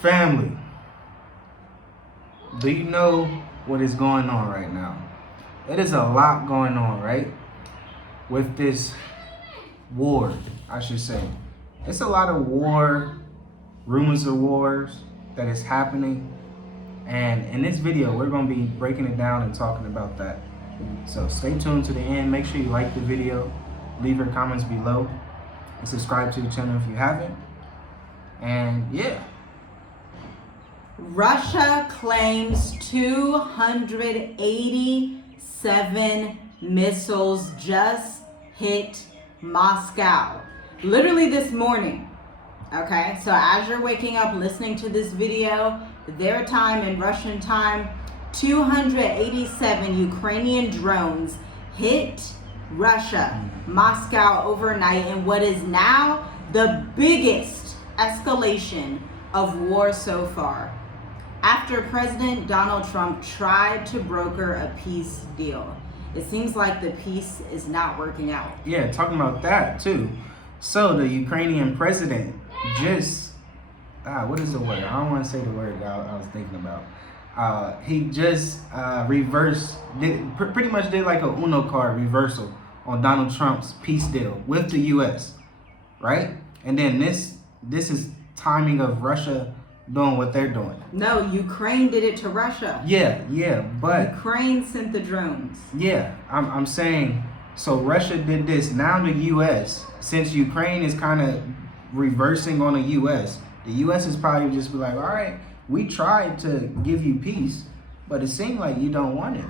Family, do you know what is going on right now? It is a lot going on, right? With this war, I should say. It's a lot of war, rumors of wars that is happening. And in this video, we're going to be breaking it down and talking about that. So stay tuned to the end. Make sure you like the video, leave your comments below, and subscribe to the channel if you haven't. And yeah. Russia claims 287 missiles just hit Moscow. Literally this morning. Okay, so as you're waking up listening to this video, their time and Russian time, 287 Ukrainian drones hit Russia, Moscow overnight in what is now the biggest escalation of war so far, after President Donald Trump tried to broker a peace deal. It seems like the peace is not working out. Yeah, talking about that too. So the Ukrainian president just, what is the word? I don't want to say the word I was thinking about. He just pretty much did like a Uno card reversal on Donald Trump's peace deal with the U.S., right? And then this is timing of Russia doing what they're doing. No, Ukraine did it to Russia. Yeah, but Ukraine sent the drones. Yeah, I'm saying, so Russia did this. Now the U.S., since Ukraine is kind of reversing on the U.S., the U.S. is probably just be like, all right, we tried to give you peace, but it seemed like you don't want it.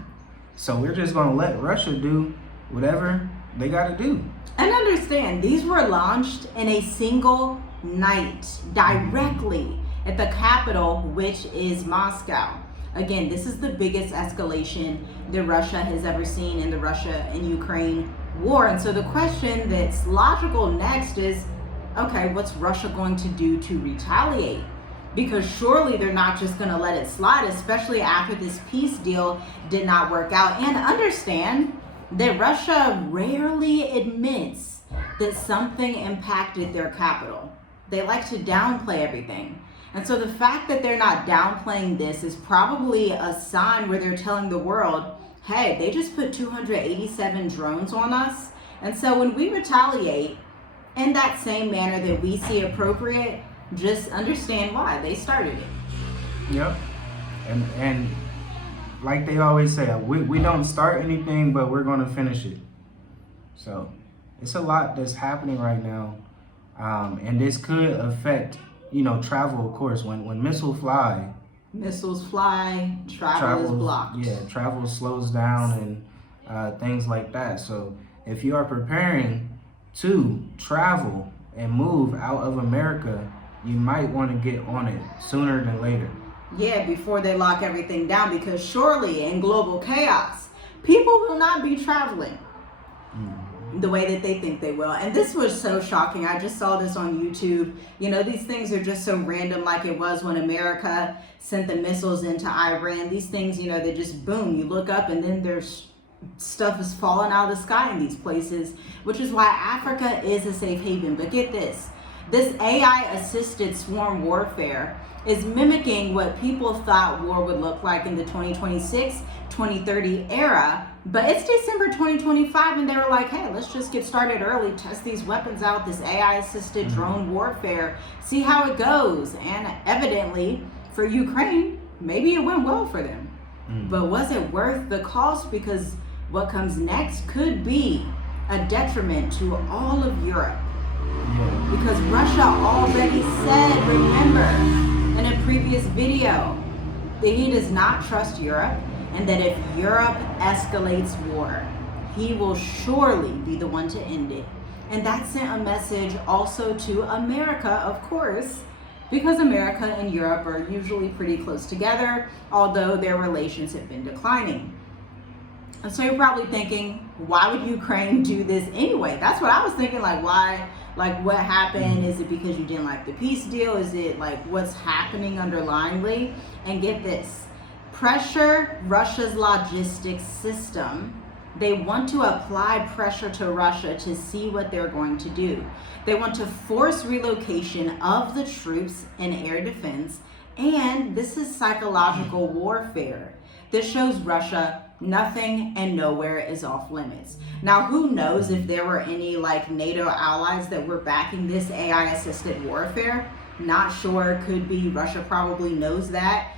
So we're just going to let Russia do whatever they got to do. And understand, these were launched in a single night directly at the capital, which is Moscow. Again, this is the biggest escalation that Russia has ever seen in the Russia and Ukraine war. And so the question that's logical next is, okay, what's Russia going to do to retaliate? Because surely they're not just going to let it slide, especially after this peace deal did not work out. And understand that Russia rarely admits that something impacted their capital. They like to downplay everything. And so the fact that they're not downplaying this is probably a sign where they're telling the world, hey, they just put 287 drones on us. And so when we retaliate in that same manner that we see appropriate, just understand why they started it. Yep. And like they always say, we don't start anything, but we're going to finish it. So it's a lot that's happening right now. And this could affect, travel, of course. When missiles fly, travel is blocked. Yeah, travel slows down and things like that. So if you are preparing to travel and move out of America, you might want to get on it sooner than later. Yeah, before they lock everything down, because surely in global chaos, people will not be traveling the way that they think they will. And this was so shocking. I just saw this on YouTube. These things are just so random, like it was when America sent the missiles into Iran. These things, they just boom, you look up and then there's stuff is falling out of the sky in these places, which is why Africa is a safe haven. But get this AI-assisted swarm warfare is mimicking what people thought war would look like in the 2026, 2030 era. But it's December 2025 and they were like, hey, let's just get started early, test these weapons out, this AI-assisted drone warfare, see how it goes. And evidently for Ukraine, maybe it went well for them. But was it worth the cost? Because what comes next could be a detriment to all of Europe. Because Russia already said, remember, in a previous video, that he does not trust Europe, and that if Europe escalates war, he will surely be the one to end it. And that sent a message also to America, of course, because America and Europe are usually pretty close together, although their relations have been declining. And so you're probably thinking, why would Ukraine do this anyway? That's what I was thinking, like, why? Like, what happened? Is it because you didn't like the peace deal? Is it like what's happening underlyingly? And get this, pressure Russia's logistics system. They want to apply pressure to Russia to see what they're going to do. They want to force relocation of the troops in air defense And this is psychological warfare. This shows Russia nothing and nowhere is off limits. Now, who knows if there were any like NATO allies that were backing this AI assisted warfare? Not sure. Could be. Russia probably knows that.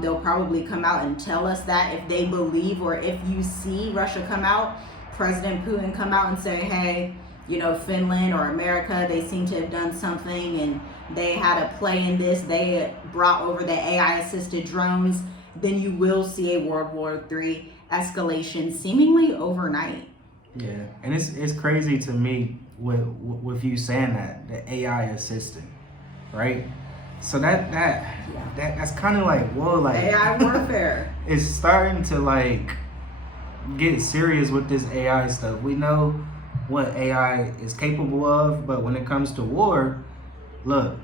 They'll probably come out and tell us that if they believe, or if you see Russia come out, President Putin come out and say, hey, you know, Finland or America, they seem to have done something and they had a play in this. They brought over the AI assisted drones. Then you will see a World War III escalation seemingly overnight. Yeah, and it's crazy to me with you saying that, the AI assistant, right? So that's kind of like, whoa, like AI warfare. It's starting to like get serious with this AI stuff. We know what AI is capable of, but when it comes to war, look,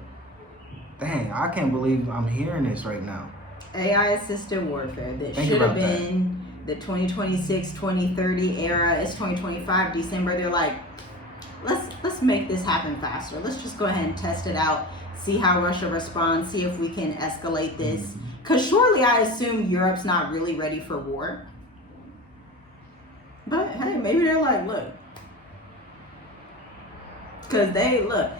dang, I can't believe I'm hearing this right now. AI assisted warfare that Think should have about been the 2026, 2030 era. It's 2025 December. They're like, let's make this happen faster. Let's just go ahead and test it out, see how Russia responds, see if we can escalate this. Because surely I assume Europe's not really ready for war. But hey, maybe they're like, look. Because they, look,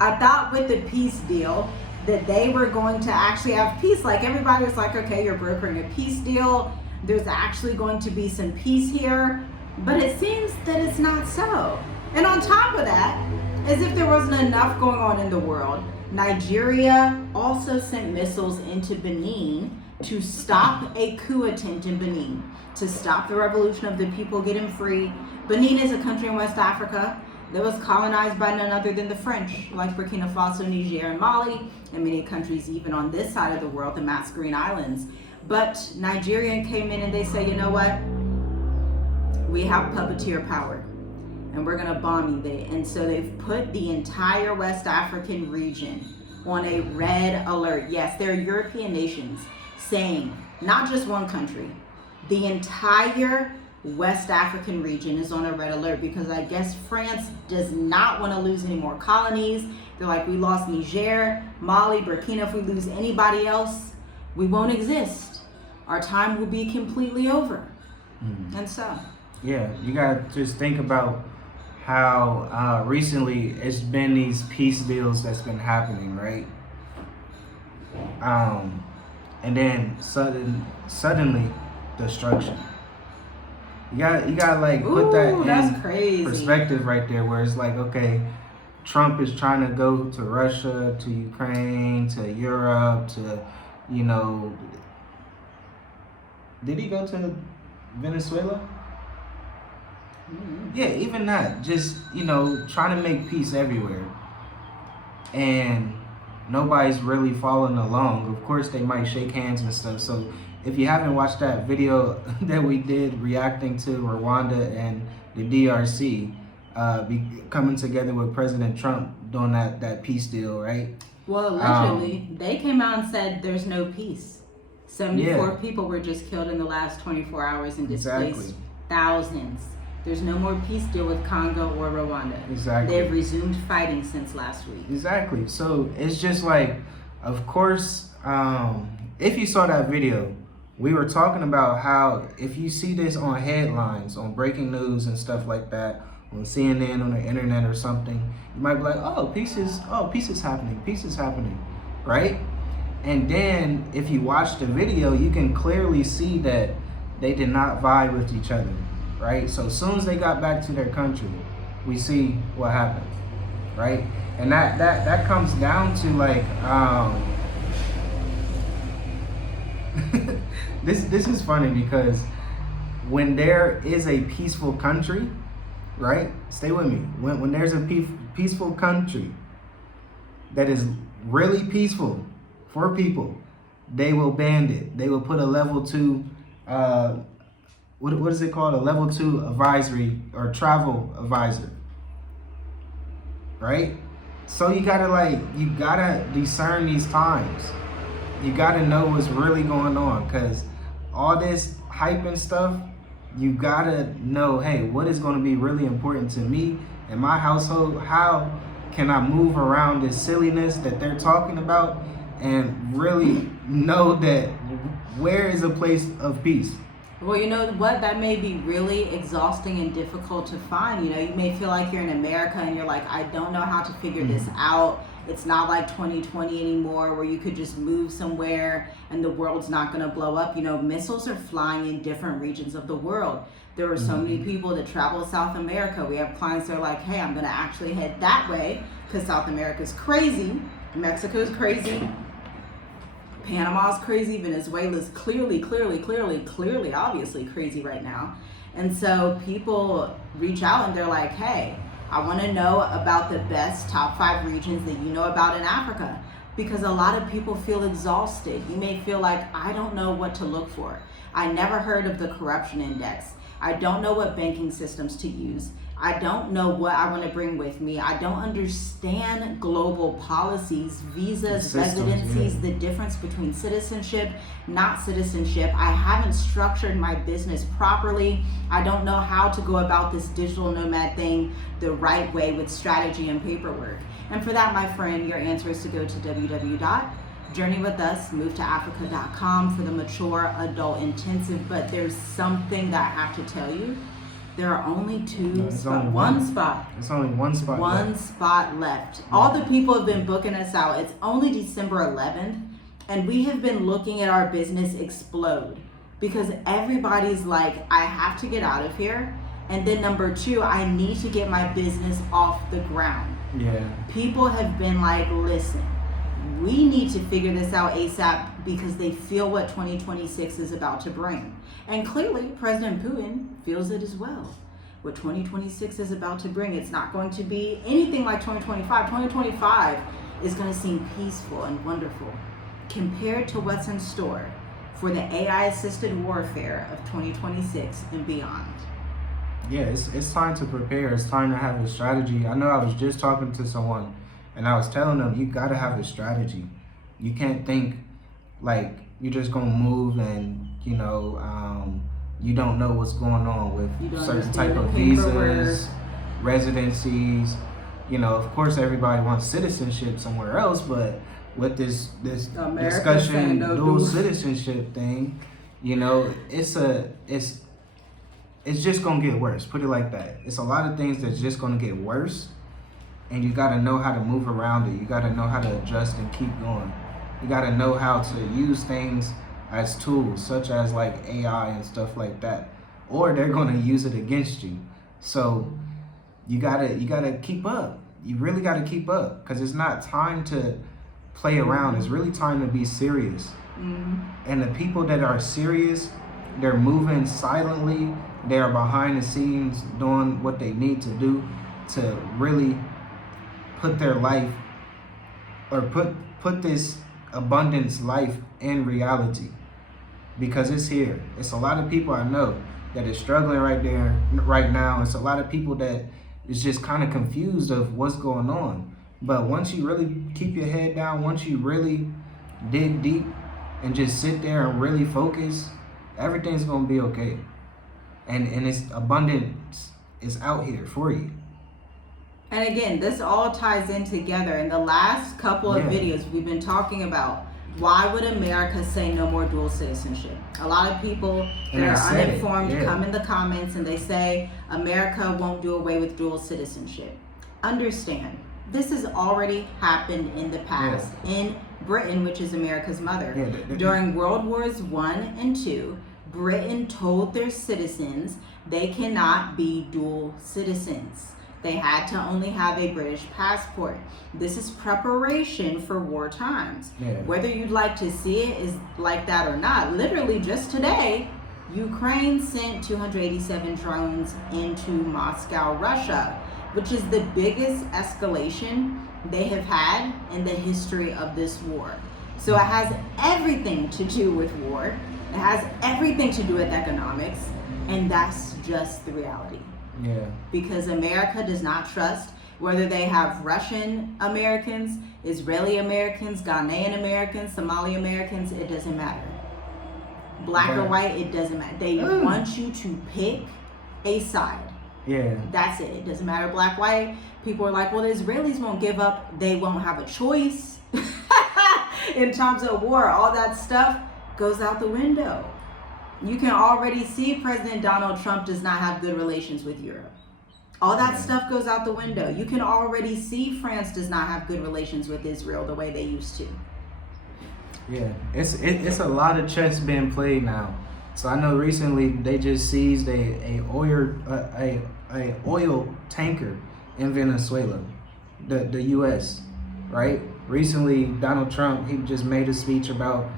I thought with the peace deal that they were going to actually have peace. Like everybody was like, okay, you're brokering a peace deal. There's actually going to be some peace here. But it seems that it's not so. And on top of that, as if there wasn't enough going on in the world, Nigeria also sent missiles into Benin to stop a coup attempt in Benin, to stop the revolution of the people getting free. Benin is a country in West Africa that was colonized by none other than the French, like Burkina Faso, Niger, and Mali, and many countries even on this side of the world, the Mascarene Islands. But Nigeria came in and they said, you know what? We have puppeteer power, and we're gonna bomb you there. And so they've put the entire West African region on a red alert. Yes, there are European nations saying, not just one country, the entire West African region is on a red alert, because I guess France does not want to lose any more colonies. They're like, we lost Niger, Mali, Burkina. If we lose anybody else, we won't exist. Our time will be completely over. And so, yeah, you gotta just think about how recently it's been these peace deals that's been happening, right? And then suddenly destruction. You gotta like put that in crazy perspective right there, where it's like, okay, Trump is trying to go to Russia, to Ukraine, to Europe, to, you know, did he go to Venezuela? Yeah, even that, just, you know, trying to make peace everywhere, and nobody's really following along. Of course, they might shake hands and stuff. So if you haven't watched that video that we did reacting to Rwanda and the DRC coming together with President Trump doing that peace deal, right? Well, allegedly, they came out and said there's no peace. 74 people were just killed in the last 24 hours and displaced thousands. There's no more peace deal with Congo or Rwanda. Exactly. They've resumed fighting since last week. Exactly. So it's just like, of course, if you saw that video, we were talking about how if you see this on headlines, on breaking news and stuff like that, on CNN, on the internet or something, you might be like, peace is happening, right? And then if you watch the video, you can clearly see that they did not vibe with each other, right? So as soon as they got back to their country, we see what happened, right? And that comes down to like, this is funny, because when there is a peaceful country, right? Stay with me. When there's a peaceful country that is really peaceful for people, they will ban it. They will put a level 2, what is it called? A level 2 advisory or travel advisor, right? So you gotta discern these times. You gotta know what's really going on, because all this hype and stuff, you gotta know, hey, what is gonna be really important to me and my household? How can I move around this silliness that they're talking about and really know that where is a place of peace? Well, you know what? That may be really exhausting and difficult to find. You know, you may feel like you're in America and you're like, I don't know how to figure this out. It's not like 2020 anymore where you could just move somewhere and the world's not going to blow up. You know, missiles are flying in different regions of the world. There are so many people that travel to South America. We have clients that are like, hey, I'm going to actually head that way because South America's crazy. Mexico's crazy. Panama's crazy. Venezuela's clearly, obviously crazy right now. And so people reach out and they're like, hey, I want to know about the best top 5 regions that you know about in Africa. Because a lot of people feel exhausted. You may feel like, I don't know what to look for. I never heard of the corruption index. I don't know what banking systems to use. I don't know what I want to bring with me. I don't understand global policies, visas, residencies, the difference between citizenship, not citizenship. I haven't structured my business properly. I don't know how to go about this digital nomad thing the right way with strategy and paperwork. And for that, my friend, your answer is to go to www.journeywithus.movettoafrica.com for the mature adult intensive. But there's something that I have to tell you. There are only one spot. It's only one spot left. Spot left. All the people have been booking us out. It's only December 11th, and we have been looking at our business explode because everybody's like, I have to get out of here. And then number 2, I need to get my business off the ground. Yeah. People have been like, listen, we need to figure this out ASAP because they feel what 2026 is about to bring. And clearly, President Putin feels it as well. What 2026 is about to bring, it's not going to be anything like 2025. 2025 is going to seem peaceful and wonderful compared to what's in store for the AI-assisted warfare of 2026 and beyond. Yeah, it's time to prepare. It's time to have a strategy. I know I was just talking to someone and I was telling them, you got to have a strategy. You can't think like you're just going to move and, you know, you don't know what's going on with certain type of visas, residencies. You know, of course, everybody wants citizenship somewhere else, but with this discussion, dual citizenship thing, you know, it's just going to get worse. Put it like that. It's a lot of things that's just going to get worse. And you got to know how to move around it. You got to know how to adjust and keep going. You got to know how to use things as tools, such as like AI and stuff like that, or they're going to use it against you. So you gotta keep up. You really got to keep up because it's not time to play around. It's really time to be serious. And the people that are serious, they're moving silently. They're behind the scenes doing what they need to do to really put their life or put this abundance life in reality, because it's here. It's a lot of people I know that is struggling right now. It's a lot of people that is just kind of confused of what's going on. But once you really keep your head down, once you really dig deep and just sit there and really focus, everything's gonna be okay. And it's abundance is out here for you. And again, this all ties in together. In the last couple of videos, we've been talking about why would America say no more dual citizenship? A lot of people that are uninformed come in the comments and they say America won't do away with dual citizenship. Understand, this has already happened in the past in Britain, which is America's mother. During World Wars I and II, Britain told their citizens they cannot be dual citizens. They had to only have a British passport. This is preparation for war times. Whether you'd like to see it is like that or not, literally just today, Ukraine sent 287 drones into Moscow, Russia, which is the biggest escalation they have had in the history of this war. So it has everything to do with war. It has everything to do with economics, and that's just the reality. Because America does not trust whether they have Russian Americans, Israeli Americans, Ghanaian Americans, Somali Americans, it doesn't matter. Black or white, it doesn't matter. They want you to pick a side. Yeah. That's it. It doesn't matter black, white. People are like, well, the Israelis won't give up. They won't have a choice. In terms of war, all that stuff goes out the window. You can already see President Donald Trump does not have good relations with Europe. All that stuff goes out the window. You can already see France does not have good relations with Israel the way they used to. Yeah, it's a lot of chess being played now. So I know recently they just seized a oil tanker in Venezuela, the U.S. right? Recently, Donald Trump, he just made a speech about,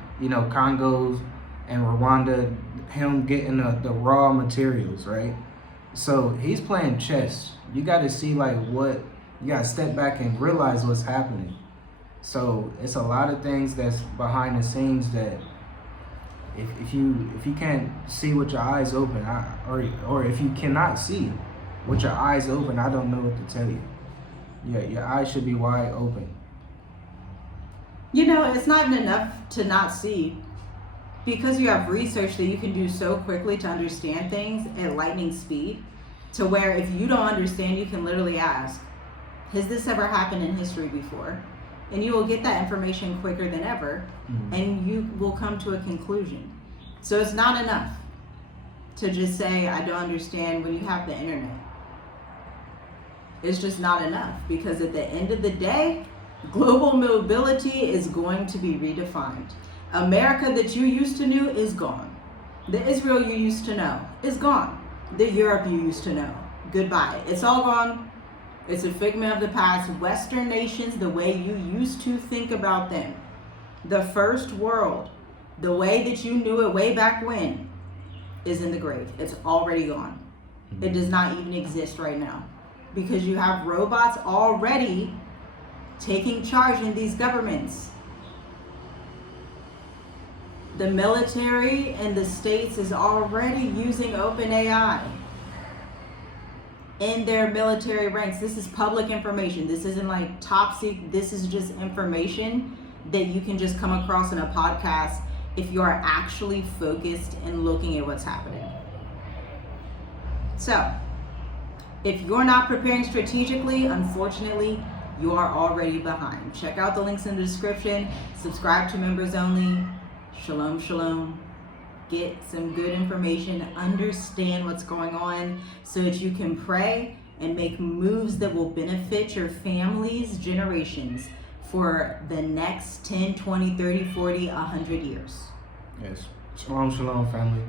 Congo and Rwanda, him getting the raw materials, right? So he's playing chess. You got to see you got to step back and realize what's happening. So it's a lot of things that's behind the scenes that if you can't see with your eyes open, or if you cannot see with your eyes open, I don't know what to tell you. Yeah, your eyes should be wide open. It's not even enough to not see, because you have research that you can do so quickly to understand things at lightning speed, to where if you don't understand, you can literally ask, has this ever happened in history before? And you will get that information quicker than ever, and you will come to a conclusion. So it's not enough to just say, I don't understand, when you have the internet. It's just not enough, because at the end of the day, global mobility is going to be redefined. America that you used to know is gone. The Israel you used to know is gone. The Europe you used to know, goodbye. It's all gone. It's a figment of the past. Western nations, the way you used to think about them, the first world, the way that you knew it way back when, is in the grave. It's already gone. It does not even exist right now, because you have robots already taking charge in these governments. The military in the States is already using OpenAI in their military ranks. This is public information. This isn't top secret. This is just information that you can just come across in a podcast if you are actually focused and looking at what's happening. So, if you're not preparing strategically, unfortunately, you are already behind. Check out the links in the description. Subscribe to members only. Shalom, shalom. Get some good information. Understand what's going on so that you can pray and make moves that will benefit your families, generations, for the next 10, 20, 30, 40, 100 years. Yes. Shalom, shalom, family.